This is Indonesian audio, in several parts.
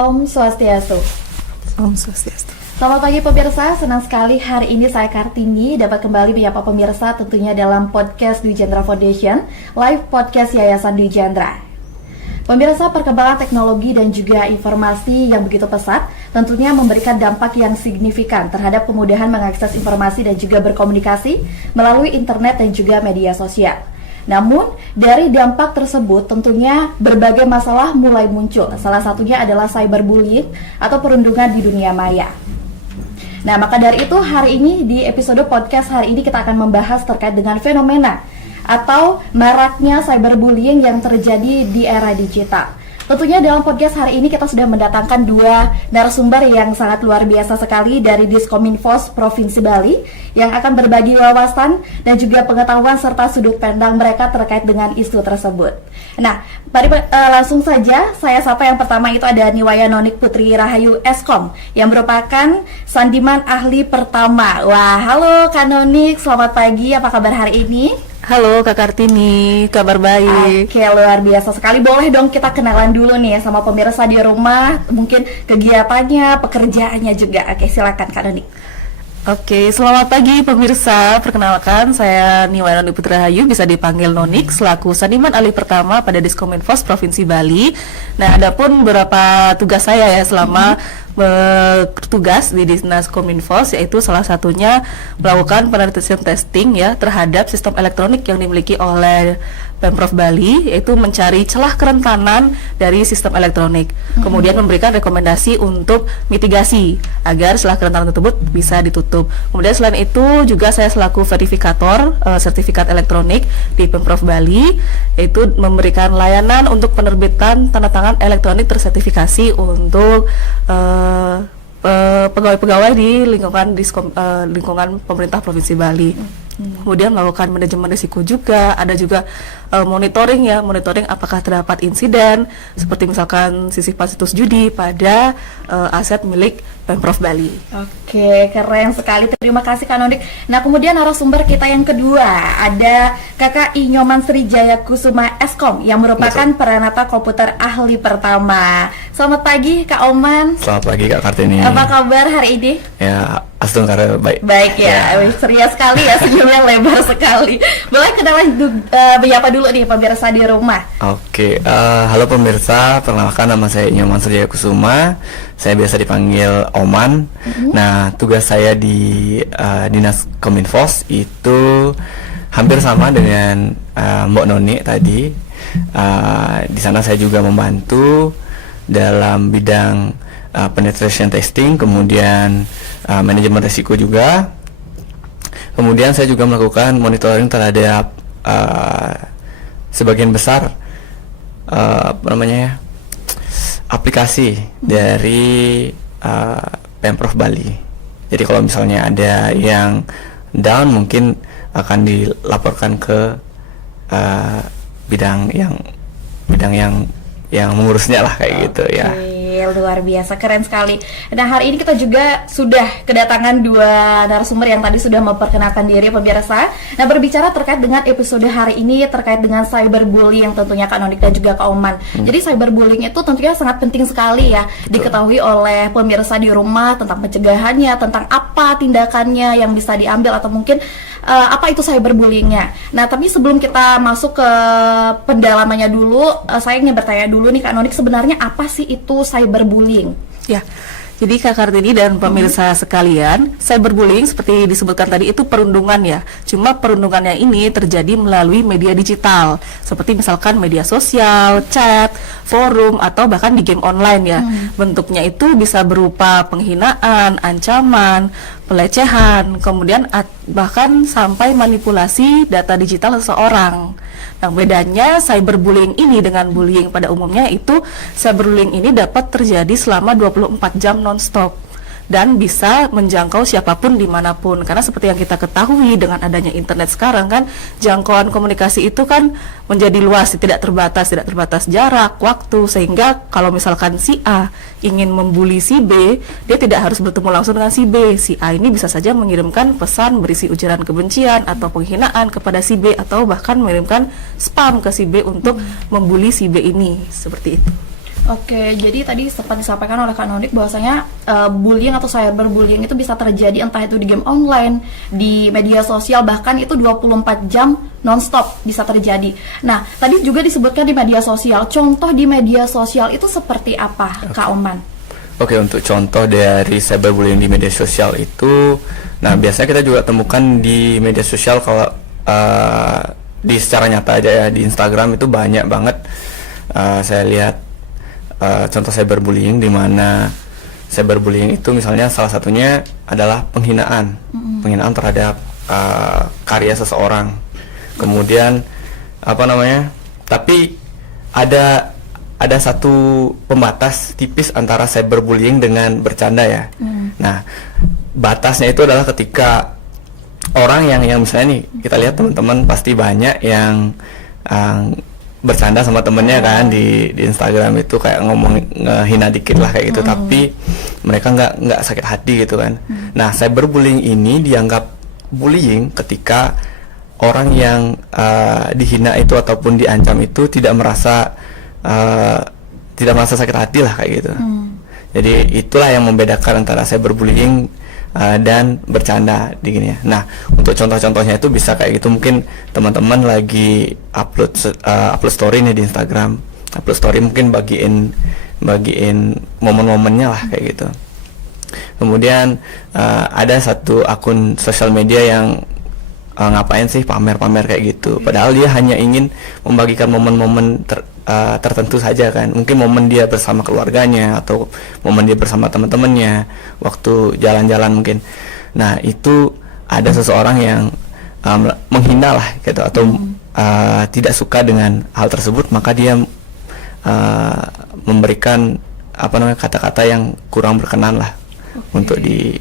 Om Swastiastu. Om Swastiastu. Selamat pagi pemirsa, senang sekali hari ini saya Kartini dapat kembali menyapa pemirsa tentunya dalam podcast Dwi Chandra Foundation, live podcast Yayasan Dwi Chandra. Pemirsa, perkembangan teknologi dan juga informasi yang begitu pesat tentunya memberikan dampak yang signifikan terhadap kemudahan mengakses informasi dan juga berkomunikasi melalui internet dan juga media sosial. Namun, dari dampak tersebut tentunya berbagai masalah mulai muncul. Salah satunya adalah cyberbullying atau perundungan di dunia maya. Nah, maka dari itu hari ini di episode podcast hari ini kita akan membahas terkait dengan fenomena atau maraknya cyberbullying yang terjadi di era digital. Tentunya dalam podcast hari ini kita sudah mendatangkan dua narasumber yang sangat luar biasa sekali dari Diskominfos Provinsi Bali yang akan berbagi wawasan dan juga pengetahuan serta sudut pandang mereka terkait dengan isu tersebut. Nah, mari langsung saja saya sapa yang pertama itu ada Niwaya Nonik Putri Rahayu Eskom yang merupakan sandiman ahli pertama. Wah, halo Kak Nonik, selamat pagi, apa kabar hari ini? Halo Kak Kartini, kabar baik. Oke, luar biasa sekali. Boleh dong kita kenalan dulu nih sama pemirsa di rumah, mungkin kegiatannya, pekerjaannya juga. Oke, silakan Kak Nonik. Oke, selamat pagi pemirsa. Perkenalkan, saya Niwaya Nonik Putri Rahayu, bisa dipanggil Nonik, selaku sandiman ahli pertama pada Diskominfos Provinsi Bali. Nah, adapun beberapa tugas saya ya selama bertugas di Dinas Kominfos, yaitu salah satunya melakukan penelitian testing ya terhadap sistem elektronik yang dimiliki oleh Pemprov Bali, yaitu mencari celah kerentanan dari sistem elektronik, kemudian memberikan rekomendasi untuk mitigasi agar celah kerentanan tersebut bisa ditutup. Kemudian selain itu juga saya selaku verifikator sertifikat elektronik di Pemprov Bali, yaitu memberikan layanan untuk penerbitan tanda tangan elektronik tersertifikasi untuk pegawai-pegawai di lingkungan pemerintah Provinsi Bali. Kemudian melakukan manajemen risiko juga, ada juga monitoring apakah terdapat insiden seperti misalkan sisipan situs judi pada aset milik Pemprov Bali. Oke, keren sekali. Terima kasih Kak Nonik. Nah, kemudian narasumber kita yang kedua ada Kakak Inyoman Srijaya Kusuma Eskom yang merupakan peranata komputer ahli pertama. Selamat pagi Kak Oman. Selamat pagi Kak Kartini. Apa kabar hari ini? Ya, astagfirullah baik. Baik ya. Ceria sekali ya, senyumnya lebar sekali. Boleh kenalan menyapa dulu nih pemirsa di rumah. Oke, halo pemirsa, perkenalkan nama saya Inyoman Srijaya Kusuma. Saya biasa dipanggil Oman. Nah, tugas saya di Dinas Kominfos itu hampir sama dengan Mbak Noni tadi. Di sana saya juga membantu dalam bidang penetration testing, kemudian manajemen risiko juga. Kemudian saya juga melakukan monitoring terhadap sebagian besar aplikasi dari Pemprov Bali. Jadi kalau misalnya ada yang down, mungkin akan dilaporkan ke bidang yang mengurusnya lah kayak gitu ya. Luar biasa, keren sekali. Nah, hari ini kita juga sudah kedatangan dua narasumber yang tadi sudah memperkenalkan diri pemirsa. Nah, berbicara terkait dengan episode hari ini terkait dengan cyberbullying tentunya Kak Nonik dan juga Kak Oman. Jadi cyberbullying itu tentunya sangat penting sekali ya diketahui oleh pemirsa di rumah tentang pencegahannya, tentang apa tindakannya yang bisa diambil atau mungkin apa itu cyberbullyingnya. Nah, tapi sebelum kita masuk ke pendalamannya dulu, saya ingin bertanya dulu nih Kak Nonik, sebenarnya apa sih itu cyberbullying? Ya, jadi Kak Kartini dan pemirsa sekalian, cyberbullying seperti disebutkan tadi itu perundungan ya. Cuma perundungannya ini terjadi melalui media digital, seperti misalkan media sosial, chat, forum, atau bahkan di game online ya. Bentuknya itu bisa berupa penghinaan, ancaman, pelecehan, kemudian bahkan sampai manipulasi data digital seseorang. Nah, bedanya cyberbullying ini dengan bullying pada umumnya itu cyberbullying ini dapat terjadi selama 24 jam non-stop dan bisa menjangkau siapapun dimanapun, karena seperti yang kita ketahui dengan adanya internet sekarang kan jangkauan komunikasi itu kan menjadi luas, tidak terbatas jarak, waktu, sehingga kalau misalkan si A ingin membuli si B, dia tidak harus bertemu langsung dengan si B. Si A ini bisa saja mengirimkan pesan berisi ujaran kebencian atau penghinaan kepada si B, atau bahkan mengirimkan spam ke si B untuk membuli si B ini, seperti itu. Oke, jadi tadi sempat disampaikan oleh Kak Nonik bahwasanya bullying atau cyberbullying itu bisa terjadi entah itu di game online, di media sosial, bahkan itu 24 jam non-stop bisa terjadi. Nah, tadi juga disebutkan di media sosial. Contoh di media sosial itu seperti apa, Kak Oman? Oke, untuk contoh dari cyberbullying di media sosial itu, nah biasanya kita juga temukan di media sosial kalau di secara nyata aja ya, di Instagram itu banyak banget saya lihat contoh cyberbullying, di mana cyberbullying itu misalnya salah satunya adalah penghinaan terhadap karya seseorang. Kemudian tapi ada satu pembatas tipis antara cyberbullying dengan bercanda ya. Nah, batasnya itu adalah ketika orang yang misalnya nih, kita lihat teman-teman pasti banyak yang bercanda sama temennya kan di Instagram itu kayak ngomong ngehina dikit lah kayak gitu, tapi mereka nggak sakit hati gitu kan. Nah, cyberbullying ini dianggap bullying ketika orang yang dihina itu ataupun diancam itu tidak merasa sakit hati lah kayak gitu. Jadi itulah yang membedakan antara cyberbullying dan bercanda di gini ya. Nah, untuk contoh-contohnya itu bisa kayak gitu, mungkin teman-teman lagi upload story nih di Instagram, upload story mungkin bagiin momen-momennya lah kayak gitu. Kemudian ada satu akun sosial media yang ngapain sih pamer-pamer kayak gitu, padahal dia hanya ingin membagikan momen-momen tertentu saja kan, mungkin momen dia bersama keluarganya atau momen dia bersama teman-temannya waktu jalan-jalan mungkin. Nah, itu ada seseorang yang menghina lah gitu, atau tidak suka dengan hal tersebut, maka dia memberikan kata-kata yang kurang berkenan lah untuk di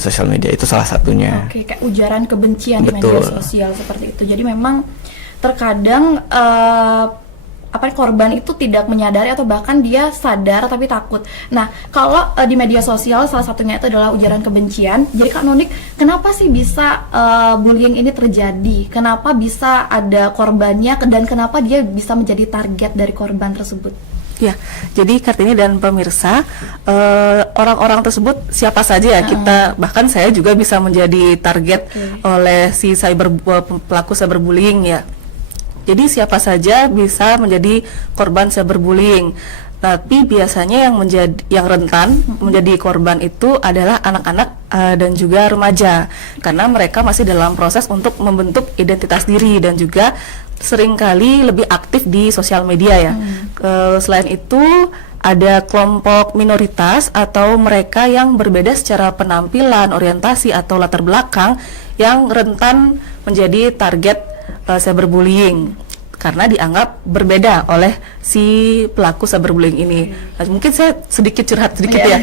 sosial media. Itu salah satunya. Oke, kayak ujaran kebencian. Betul. Di media sosial seperti itu. Jadi memang terkadang korban itu tidak menyadari atau bahkan dia sadar tapi takut. Nah, kalau di media sosial salah satunya itu adalah ujaran kebencian. Jadi Kak Nonik, kenapa sih bisa bullying ini terjadi? Kenapa bisa ada korbannya dan kenapa dia bisa menjadi target dari korban tersebut? Ya, jadi Kartini dan pemirsa, orang-orang tersebut siapa saja ya, kita bahkan saya juga bisa menjadi target oleh si pelaku cyberbullying ya. Jadi siapa saja bisa menjadi korban cyberbullying. Tapi biasanya yang rentan menjadi korban itu adalah anak-anak dan juga remaja, karena mereka masih dalam proses untuk membentuk identitas diri dan juga seringkali lebih aktif di sosial media ya. Selain itu ada kelompok minoritas atau mereka yang berbeda secara penampilan, orientasi atau latar belakang yang rentan menjadi target cyberbullying karena dianggap berbeda oleh si pelaku cyberbullying ini. Nah, mungkin saya sedikit curhat ya.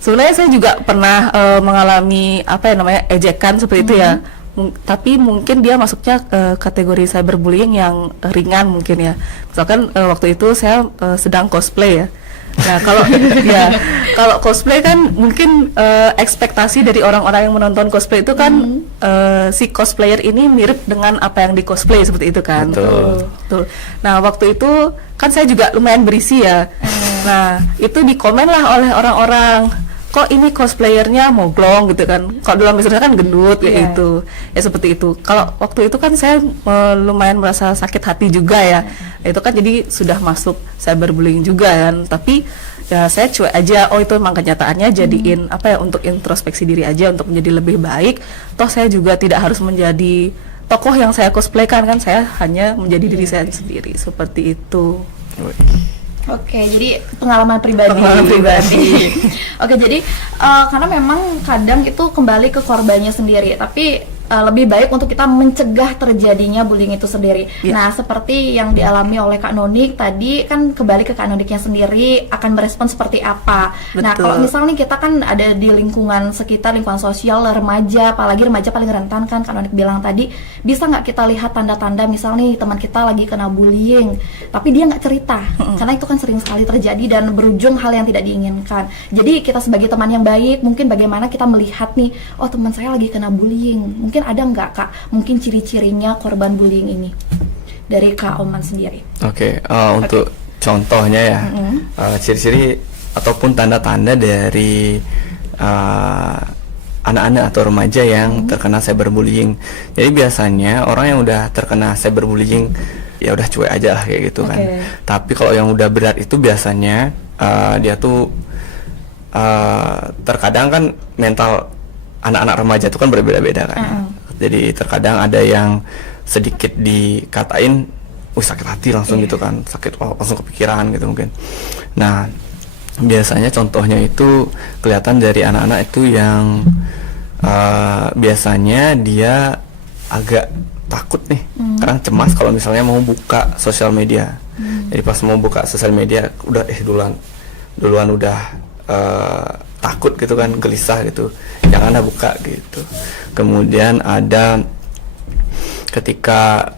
Sebenarnya saya juga pernah mengalami ejekan seperti itu ya. Tapi mungkin dia masuknya kategori cyberbullying yang ringan mungkin ya. Misalkan waktu itu saya sedang cosplay ya. Nah, kalau cosplay kan mungkin ekspektasi dari orang-orang yang menonton cosplay itu kan si cosplayer ini mirip dengan apa yang di cosplay seperti itu kan. Betul. Nah, waktu itu kan saya juga lumayan berisi ya. Nah, itu dikomen lah oleh orang-orang, kok ini cosplayernya moglong gitu kan, kalau dalam misalnya kan gendut kayak gitu ya, seperti itu. Kalau waktu itu kan saya lumayan merasa sakit hati juga ya. Itu kan jadi sudah masuk cyberbullying juga kan, tapi ya saya cuek aja, oh itu memang kenyataannya, jadiin untuk introspeksi diri aja untuk menjadi lebih baik. Toh saya juga tidak harus menjadi tokoh yang saya cosplaykan kan, saya hanya menjadi diri saya sendiri, seperti itu. Oke, jadi pengalaman pribadi. Oke, jadi karena memang kadang itu kembali ke korbannya sendiri, tapi lebih baik untuk kita mencegah terjadinya bullying itu sendiri. Nah, seperti yang dialami oleh Kak Nonik tadi, kan kembali ke Kak Noniknya sendiri akan merespon seperti apa. Betul. Nah, kalau misalnya kita kan ada di lingkungan sekitar, lingkungan sosial remaja, apalagi remaja paling rentan kan Kak Nonik bilang tadi, bisa nggak kita lihat tanda-tanda misalnya teman kita lagi kena bullying, tapi dia nggak cerita, karena itu kan sering sekali terjadi dan berujung hal yang tidak diinginkan. Jadi kita sebagai teman yang baik, mungkin bagaimana kita melihat nih, oh teman saya lagi kena bullying, mungkin ada nggak Kak, mungkin ciri-cirinya korban bullying ini dari Kak Oman sendiri? Untuk contohnya ya, ciri-ciri ataupun tanda-tanda dari anak-anak atau remaja yang terkena cyberbullying. Jadi biasanya orang yang udah terkena cyberbullying ya udah cuek aja lah kayak gitu kan. Tapi kalau yang udah berat itu biasanya dia tuh terkadang kan mental anak-anak remaja itu kan berbeda-beda kan. Jadi terkadang ada yang sedikit dikatain, sakit hati langsung gitu kan, sakit langsung kepikiran gitu mungkin. Nah biasanya contohnya itu kelihatan dari anak-anak itu yang biasanya dia agak takut nih, karena cemas kalau misalnya mau buka sosial media. Jadi pas mau buka sosial media udah duluan udah takut gitu kan, gelisah gitu, janganlah buka gitu. Kemudian ada ketika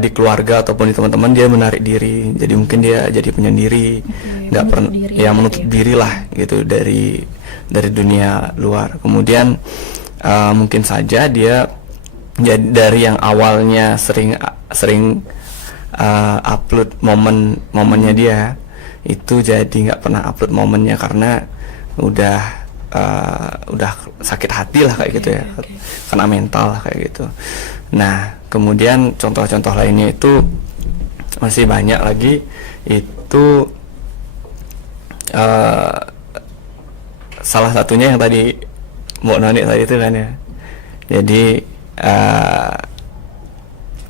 di keluarga ataupun di teman-teman dia menarik diri, jadi mungkin dia jadi penyendiri, nggak pernah ya menutup diri lah gitu dari dunia luar. Kemudian mungkin saja dia jadi dari yang awalnya sering upload momennya dia itu jadi nggak pernah upload momennya karena udah sakit hati lah kayak gitu ya, kena mental lah kayak gitu. Nah kemudian contoh-contoh lainnya itu masih banyak lagi, itu salah satunya yang tadi Mbak Noni tadi itu kan ya, jadi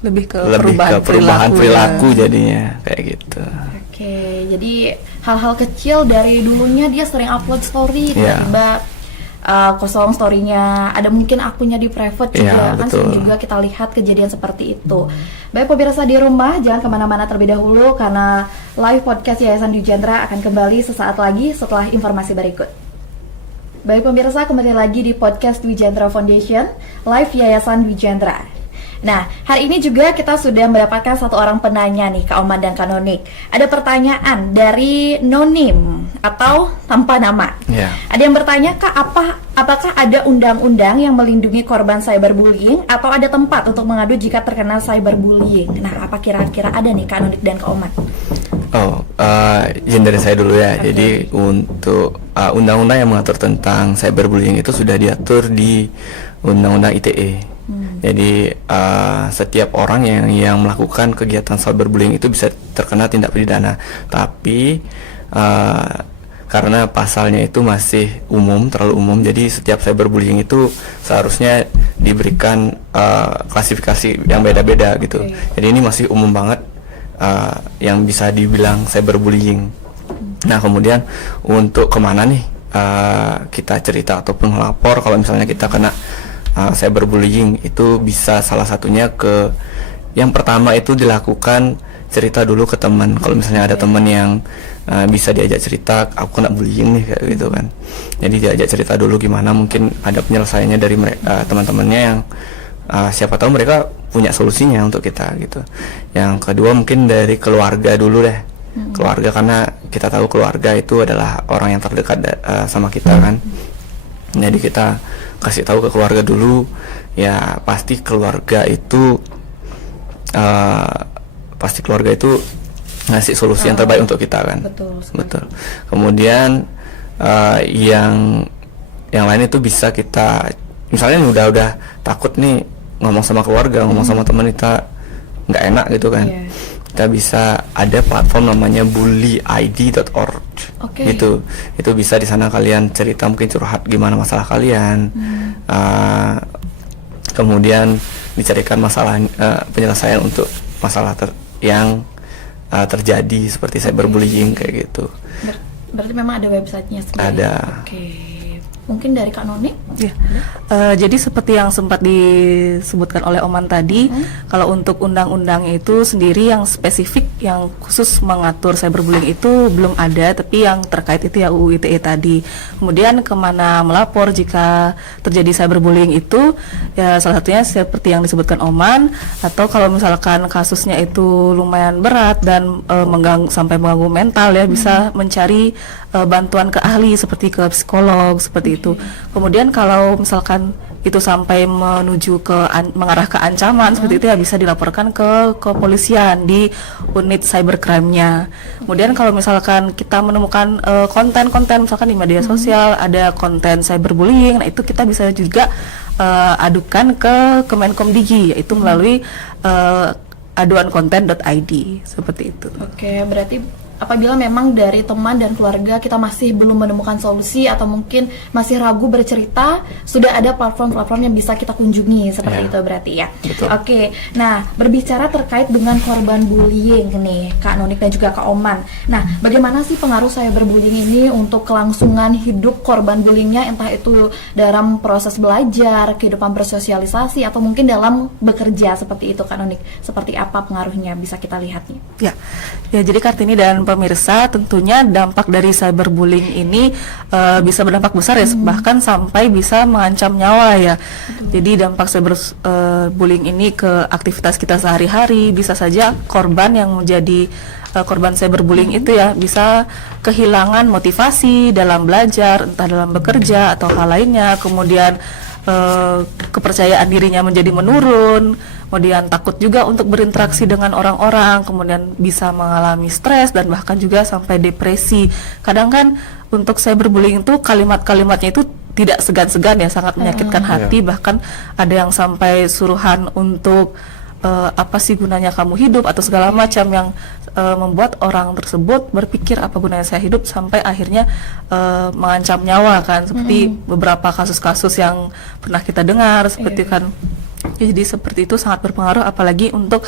lebih ke perubahan perilaku jadinya kayak gitu. Oke, jadi hal-hal kecil dari dulunya dia sering upload story, tiba-tiba kosong story-nya, ada mungkin akunnya di private juga, kan sering juga kita lihat kejadian seperti itu. Baik pemirsa di rumah, jangan kemana-mana terlebih dahulu karena live podcast Yayasan Dwi Jendra akan kembali sesaat lagi setelah informasi berikut. Baik pemirsa, kembali lagi di podcast Dwi Jendra Foundation, live Yayasan Dwi Jendra. Nah, hari ini juga kita sudah mendapatkan satu orang penanya nih, Kak Oman dan Kak Nonik. Ada pertanyaan dari Nonim atau tanpa nama. Ada yang bertanya, Kak, apakah ada undang-undang yang melindungi korban cyberbullying atau ada tempat untuk mengadu jika terkena cyberbullying? Nah, apa kira-kira ada nih Kak Nonik dan Kak Oman? Izin dari saya dulu ya. Jadi untuk undang-undang yang mengatur tentang cyberbullying itu sudah diatur di Undang-Undang ITE. Jadi setiap orang yang melakukan kegiatan cyberbullying itu bisa terkena tindak pidana. Tapi karena pasalnya itu masih terlalu umum, jadi setiap cyberbullying itu seharusnya diberikan klasifikasi yang beda-beda gitu. Jadi ini masih umum banget yang bisa dibilang cyberbullying. Nah kemudian untuk kemana nih kita cerita ataupun melapor kalau misalnya kita kena cyberbullying, itu bisa salah satunya ke yang pertama itu dilakukan cerita dulu ke teman. Kalau misalnya ada teman yang bisa diajak cerita, aku kena bullying nih kayak gitu kan, jadi diajak cerita dulu gimana mungkin ada penyelesaiannya dari teman-temannya yang siapa tahu mereka punya solusinya untuk kita gitu. Yang kedua mungkin dari keluarga dulu deh, keluarga, karena kita tahu keluarga itu adalah orang yang terdekat sama kita kan. Jadi kita kasih tahu ke keluarga dulu, ya pasti keluarga itu ngasih solusi yang terbaik untuk kita kan. Betul. Kemudian yang lain itu bisa kita, misalnya udah takut nih ngomong sama keluarga, ngomong sama teman kita nggak enak gitu kan. Kita bisa ada platform namanya bullyid.org. Itu bisa di sana kalian cerita, mungkin curhat gimana masalah kalian. Kemudian dicarikan penyelesaian untuk masalah yang terjadi seperti cyberbullying kayak gitu. Berarti memang ada websitenya sendiri. Ada. Mungkin dari Kak Noni? Jadi seperti yang sempat disebutkan oleh Oman tadi, kalau untuk undang-undang itu sendiri yang spesifik yang khusus mengatur cyberbullying itu belum ada, tapi yang terkait itu ya UU ITE tadi. Kemudian kemana melapor jika terjadi cyberbullying itu, ya salah satunya seperti yang disebutkan Oman, atau kalau misalkan kasusnya itu lumayan berat dan sampai mengganggu mental ya, bisa mencari bantuan ke ahli seperti ke psikolog seperti itu. Kemudian kalau misalkan itu sampai menuju ke mengarah ke ancaman seperti itu ya bisa dilaporkan ke kepolisian di unit cybercrime-nya. Kemudian kalau misalkan kita menemukan konten-konten misalkan di media sosial ada konten cyberbullying, nah itu kita bisa juga adukan ke Kemenkomdigi, yaitu melalui aduankonten.id seperti itu. Oke, berarti apabila memang dari teman dan keluarga kita masih belum menemukan solusi atau mungkin masih ragu bercerita, sudah ada platform-platform yang bisa kita kunjungi seperti itu berarti ya. Betul. Oke, nah berbicara terkait dengan korban bullying nih Kak Nunik dan juga Kak Oman. Nah, bagaimana sih pengaruh cyberbullying ini untuk kelangsungan hidup korban bullyingnya, entah itu dalam proses belajar, kehidupan bersosialisasi, atau mungkin dalam bekerja seperti itu Kak Nunik. Seperti apa pengaruhnya bisa kita lihat nih? Ya, jadi Kartini dan pemirsa, tentunya dampak dari cyberbullying ini bisa berdampak besar ya, bahkan sampai bisa mengancam nyawa ya. Jadi dampak cyberbullying ini ke aktivitas kita sehari-hari, bisa saja korban yang menjadi korban cyberbullying itu ya bisa kehilangan motivasi dalam belajar, entah dalam bekerja atau hal lainnya, kemudian kepercayaan dirinya menjadi menurun, kemudian takut juga untuk berinteraksi dengan orang-orang, kemudian bisa mengalami stres dan bahkan juga sampai depresi. Kadang kan untuk cyberbullying itu kalimat-kalimatnya itu tidak segan-segan ya, sangat menyakitkan hati, bahkan ada yang sampai suruhan untuk apa sih gunanya kamu hidup atau segala macam yang membuat orang tersebut berpikir apa gunanya saya hidup, sampai akhirnya mengancam nyawa kan, seperti beberapa kasus-kasus yang pernah kita dengar seperti kan. Jadi seperti itu sangat berpengaruh apalagi untuk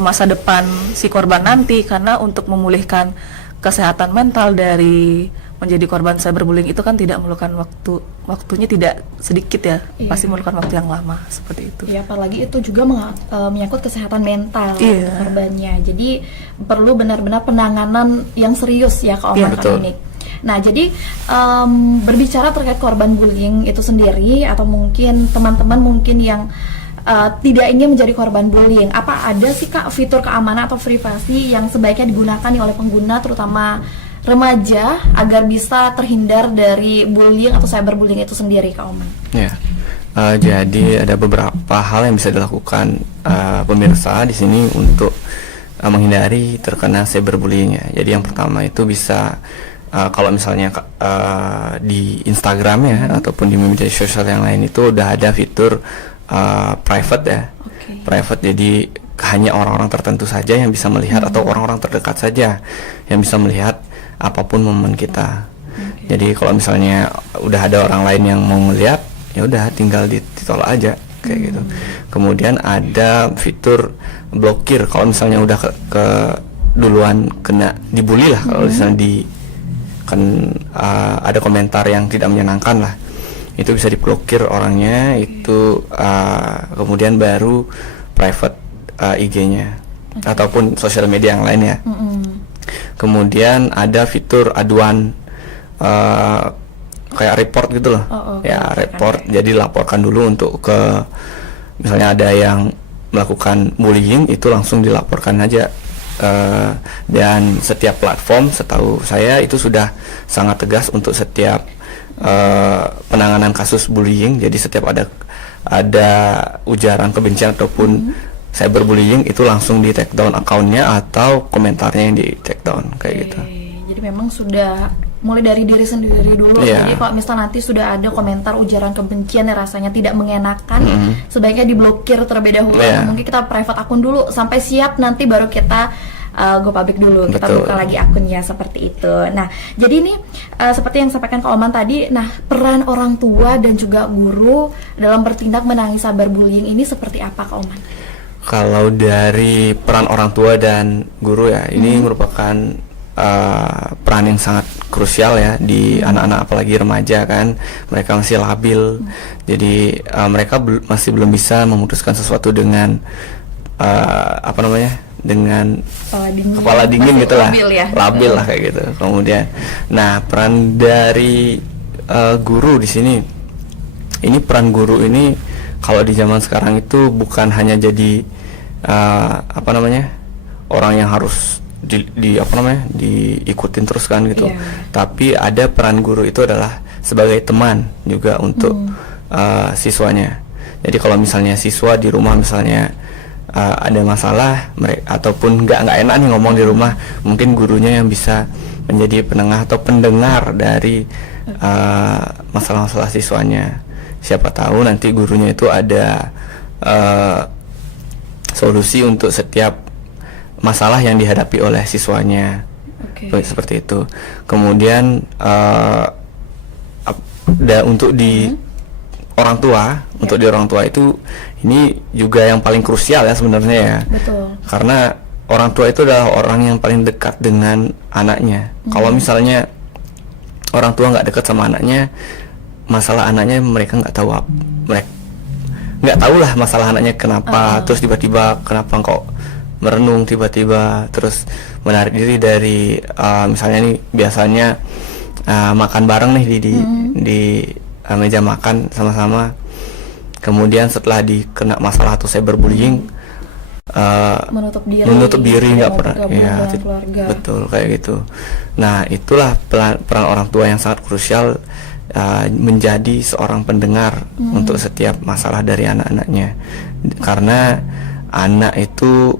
masa depan si korban nanti, karena untuk memulihkan kesehatan mental dari menjadi korban cyberbullying itu kan tidak memerlukan waktunya tidak sedikit ya, pasti memerlukan waktu yang lama seperti itu. Ya, apalagi itu juga menyangkut kesehatan mental korbannya. Jadi perlu benar-benar penanganan yang serius ya Kak Omar ini. Nah, jadi berbicara terkait korban bullying itu sendiri, atau mungkin teman-teman mungkin yang tidak ingin menjadi korban bullying, apa ada sih Kak fitur keamanan atau privasi yang sebaiknya digunakan nih oleh pengguna, terutama remaja, agar bisa terhindar dari bullying atau cyberbullying itu sendiri Kak Oman? Ya, jadi ada beberapa hal yang bisa dilakukan pemirsa di sini untuk menghindari terkena cyberbullying ya. Jadi yang pertama itu bisa kalau misalnya di Instagram ya ataupun di media sosial yang lain itu udah ada fitur private ya. Private, jadi hanya orang-orang tertentu saja yang bisa melihat atau orang-orang terdekat saja yang bisa melihat apapun momen kita. Jadi kalau misalnya udah ada orang lain yang mau melihat, ya udah tinggal ditolak aja kayak gitu. Kemudian ada fitur blokir kalau misalnya udah ke duluan kena dibully lah, kalau misalnya ada komentar yang tidak menyenangkan lah, itu bisa diblokir orangnya itu, kemudian baru private IG-nya ataupun sosial media yang lain ya. Kemudian ada fitur aduan kayak report gitu loh. Report. Jadi laporkan dulu untuk ke, misalnya ada yang melakukan bullying, itu langsung dilaporkan aja. Dan setiap platform setahu saya itu sudah sangat tegas untuk setiap penanganan kasus bullying. Jadi setiap ada ujaran kebencian ataupun cyberbullying itu langsung di take down akunnya atau komentarnya yang di take down kayak gitu. Jadi memang sudah mulai dari diri sendiri dulu. Jadi kalau misal nanti sudah ada komentar ujaran kebencian yang rasanya tidak mengenakan, sebaiknya diblokir terlebih dahulu. Mungkin kita private akun dulu sampai siap, nanti baru kita go public dulu. Kita buka lagi akunnya seperti itu. Nah, jadi ini seperti yang sampaikan Kak Oman tadi. Nah, peran orang tua dan juga guru dalam bertindak menangani cyberbullying ini seperti apa Kak Oman? Kalau dari peran orang tua dan guru ya, ini merupakan peran yang sangat krusial ya di anak-anak, apalagi remaja kan, mereka masih labil. Jadi mereka masih belum bisa memutuskan sesuatu dengan dengan kepala dingin gitu lah, labil lah kayak gitu. Kemudian, nah peran dari guru di sini, ini peran guru ini kalau di zaman sekarang itu bukan hanya jadi orang yang harus diikutin terus kan gitu. Tapi ada peran guru itu adalah sebagai teman juga untuk siswanya. Jadi kalau misalnya siswa di rumah misalnya ada masalah ataupun nggak enak nih ngomong di rumah, mungkin gurunya yang bisa menjadi penengah atau pendengar dari masalah-masalah siswanya. Siapa tahu nanti gurunya itu ada solusi untuk setiap masalah yang dihadapi oleh siswanya. Seperti itu. Kemudian untuk di orang tua, untuk di orang tua itu ini juga yang paling krusial ya sebenarnya ya. Betul. Karena orang tua itu adalah orang yang paling dekat dengan anaknya. Kalau misalnya orang tua nggak dekat sama anaknya, masalah anaknya mereka nggak tahu, mereka nggak tahu lah masalah anaknya kenapa, terus tiba-tiba kenapa kok merenung tiba-tiba, terus menarik diri dari misalnya nih biasanya makan bareng nih di meja makan sama-sama, kemudian setelah dikena masalah atau cyberbullying menutup diri nggak pernah ya, betul kayak gitu. Nah itulah peran orang tua yang sangat krusial, menjadi seorang pendengar untuk setiap masalah dari anak-anaknya, karena anak itu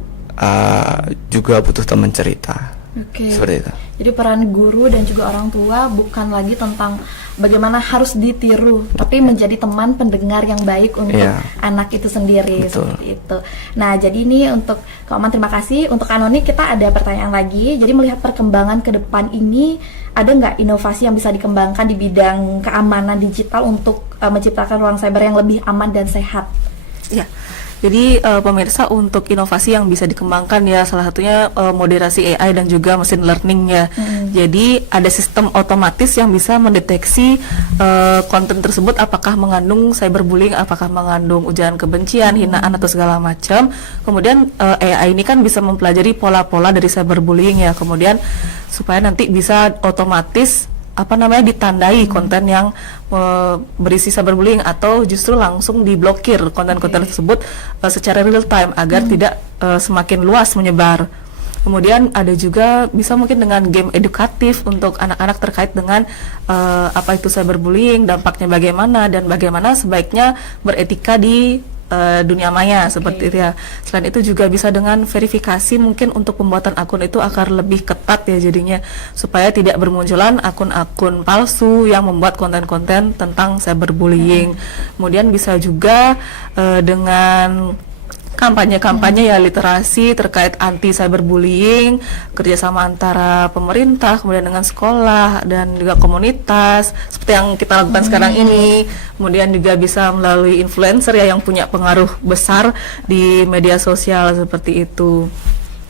juga butuh teman cerita. Seperti itu. Jadi peran guru dan juga orang tua bukan lagi tentang bagaimana harus ditiru, tapi menjadi teman pendengar yang baik untuk anak itu sendiri. Betul. Seperti itu. Nah, jadi ini untuk Kak Oman, terima kasih. Untuk Anoni kita ada pertanyaan lagi. Jadi melihat perkembangan ke depan ini, ada nggak inovasi yang bisa dikembangkan di bidang keamanan digital untuk menciptakan ruang cyber yang lebih aman dan sehat? Ya. Jadi pemirsa, untuk inovasi yang bisa dikembangkan ya salah satunya moderasi AI dan juga machine learning ya. Jadi ada sistem otomatis yang bisa mendeteksi konten tersebut apakah mengandung cyberbullying, apakah mengandung ujaran kebencian, hinaan atau segala macam. Kemudian AI ini kan bisa mempelajari pola-pola dari cyberbullying ya. Kemudian supaya nanti bisa otomatis ditandai konten yang berisi cyberbullying atau justru langsung diblokir konten-konten tersebut secara real time agar tidak semakin luas menyebar. Kemudian ada juga bisa mungkin dengan game edukatif untuk anak-anak terkait dengan apa itu cyberbullying, dampaknya bagaimana, dan bagaimana sebaiknya beretika di dunia maya seperti itu ya. Selain itu juga bisa dengan verifikasi mungkin untuk pembuatan akun itu akan lebih ketat ya jadinya, supaya tidak bermunculan akun-akun palsu yang membuat konten-konten tentang cyberbullying. Kemudian bisa juga dengan kampanye-kampanye ya literasi terkait anti cyberbullying, kerjasama antara pemerintah, kemudian dengan sekolah dan juga komunitas seperti yang kita lakukan sekarang ini. Kemudian juga bisa melalui influencer ya yang punya pengaruh besar di media sosial seperti itu.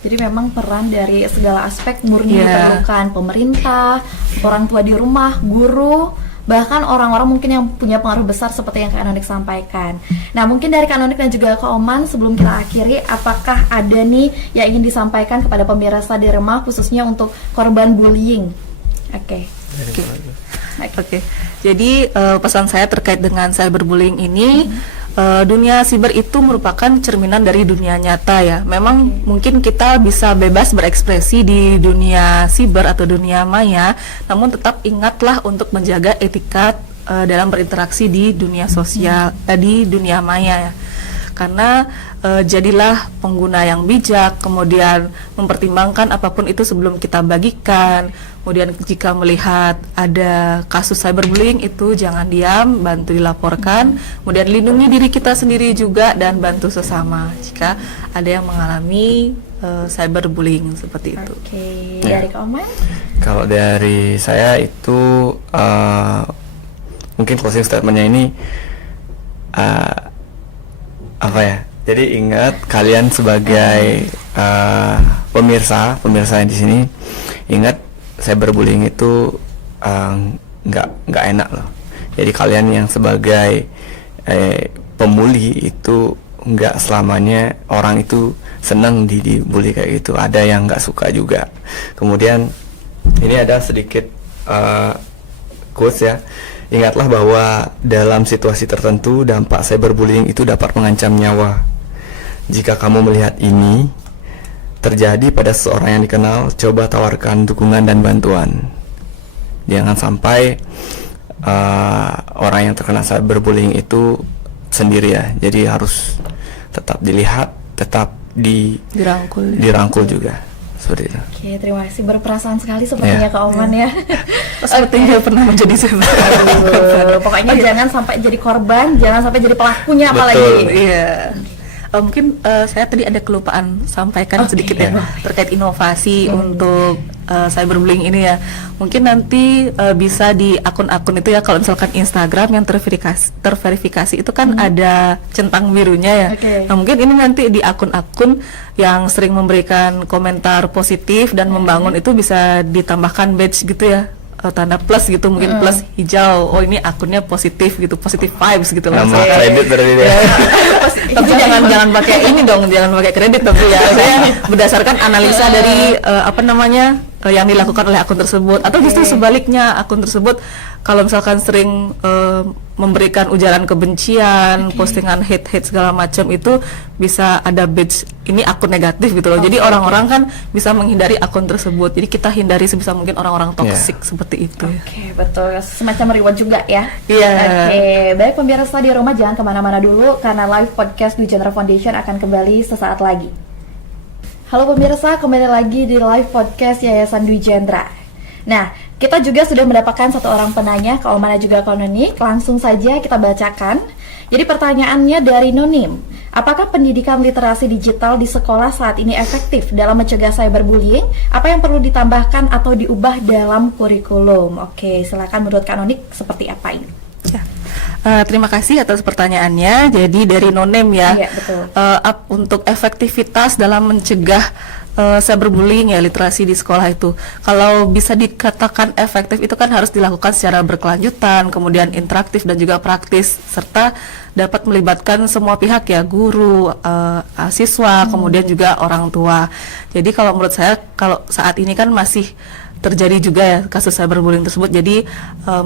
Jadi memang peran dari segala aspek murni diperlukan, pemerintah, orang tua di rumah, guru, bahkan orang-orang mungkin yang punya pengaruh besar seperti yang Kak Anonik sampaikan. Nah, mungkin dari Kak Anonik dan juga Kak Oman, sebelum kita akhiri, apakah ada nih yang ingin disampaikan kepada pemirsa di rumah khususnya untuk korban bullying? Oke. Jadi pesan saya terkait dengan cyberbullying ini, dunia siber itu merupakan cerminan dari dunia nyata ya. Memang mungkin kita bisa bebas berekspresi di dunia siber atau dunia maya, namun tetap ingatlah untuk menjaga etika dalam berinteraksi di dunia sosial, di dunia maya ya. Karena jadilah pengguna yang bijak, kemudian mempertimbangkan apapun itu sebelum kita bagikan. Kemudian jika melihat ada kasus cyberbullying itu jangan diam, bantu dilaporkan. Kemudian lindungi diri kita sendiri juga dan bantu sesama jika ada yang mengalami cyberbullying seperti itu. Dari Kak Oman? Kalau dari saya itu mungkin closing statementnya ini jadi ingat kalian sebagai pemirsa yang di sini, ingat cyberbullying itu nggak enak loh. Jadi kalian yang sebagai pemuli itu nggak selamanya orang itu senang dibully kayak gitu. Ada yang nggak suka juga. Kemudian ini ada sedikit quotes ya. Ingatlah bahwa dalam situasi tertentu dampak cyberbullying itu dapat mengancam nyawa. Jika kamu melihat ini terjadi pada seseorang yang dikenal, coba tawarkan dukungan dan bantuan. Jangan sampai orang yang terkena cyberbullying itu sendiri ya. Jadi harus tetap dilihat, tetap dirangkul juga. Seperti itu. Oke, terima kasih. Berperasaan sekali sepertinya Kak Oman ya. Sepertinya pernah menjadi Aduh, pokoknya jangan sampai jadi korban, jangan sampai jadi pelakunya Betul. apalagi. Iya. Mungkin saya tadi ada kelupaan sampaikan sedikit ya terkait inovasi untuk cyberbullying ini ya. Mungkin nanti bisa di akun-akun itu ya, kalau misalkan Instagram yang terverifikasi itu kan ada centang birunya ya. Nah mungkin ini nanti di akun-akun yang sering memberikan komentar positif dan membangun itu bisa ditambahkan badge gitu ya. Tanda plus gitu, mungkin plus hijau. Oh ini akunnya positif gitu, positive vibes gitu. Nama kredit berarti ya. Tapi jangan pakai ini dong, jangan pakai kredit tapi ya. Saya berdasarkan analisa dari yang dilakukan oleh akun tersebut, atau justru sebaliknya akun tersebut kalau misalkan sering memberikan ujaran kebencian, postingan hate segala macam, itu bisa ada badge ini akun negatif gitu loh. Jadi orang-orang kan bisa menghindari akun tersebut. Jadi kita hindari sebisa mungkin orang-orang toksik seperti itu. Oke, betul. Semacam reward juga ya. Iya. Oke, baik pemirsa di rumah jangan kemana-mana dulu karena live podcast Dwi Chandra Foundation akan kembali sesaat lagi. Halo pemirsa, kembali lagi di live podcast Yayasan Dwi Chandra. Nah, kita juga sudah mendapatkan satu orang penanya, Kak Oman dan juga Kak Noni. Langsung saja kita bacakan. Jadi pertanyaannya dari Nonim. Apakah pendidikan literasi digital di sekolah saat ini efektif dalam mencegah cyberbullying? Apa yang perlu ditambahkan atau diubah dalam kurikulum? Oke, silakan menurut Kak Noni seperti apa ini? Ya. Terima kasih atas pertanyaannya. Jadi dari Nonem ya, Iya, betul. Untuk efektivitas dalam mencegah cyberbullying ya, literasi di sekolah itu, kalau bisa dikatakan efektif itu kan harus dilakukan secara berkelanjutan, kemudian interaktif dan juga praktis, serta dapat melibatkan semua pihak ya, guru, siswa, kemudian juga orang tua. Jadi kalau menurut saya, kalau saat ini kan masih terjadi juga ya kasus cyberbullying tersebut, jadi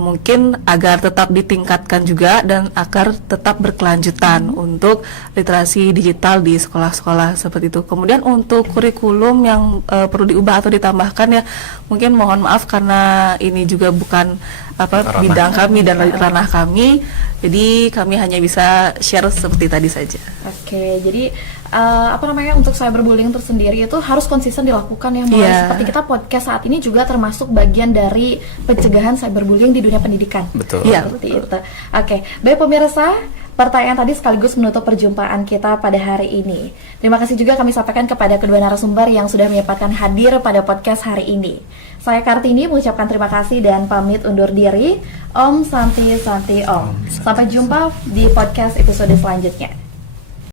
mungkin agar tetap ditingkatkan juga dan agar tetap berkelanjutan untuk literasi digital di sekolah-sekolah seperti itu. Kemudian untuk kurikulum yang perlu diubah atau ditambahkan ya, mungkin mohon maaf karena ini juga bukan bidang kami dan ranah kami, jadi kami hanya bisa share seperti tadi saja. Oke, jadi untuk cyberbullying tersendiri itu harus konsisten dilakukan ya, seperti kita podcast saat ini juga termasuk bagian dari pencegahan cyberbullying di dunia pendidikan. Betul. Iya, seperti itu. Oke, baik pemirsa, pertanyaan tadi sekaligus menutup perjumpaan kita pada hari ini. Terima kasih juga kami sampaikan kepada kedua narasumber yang sudah menyempatkan hadir pada podcast hari ini. Saya Kartini mengucapkan terima kasih dan pamit undur diri. Om Santi Santi Om. Sampai jumpa di podcast episode selanjutnya.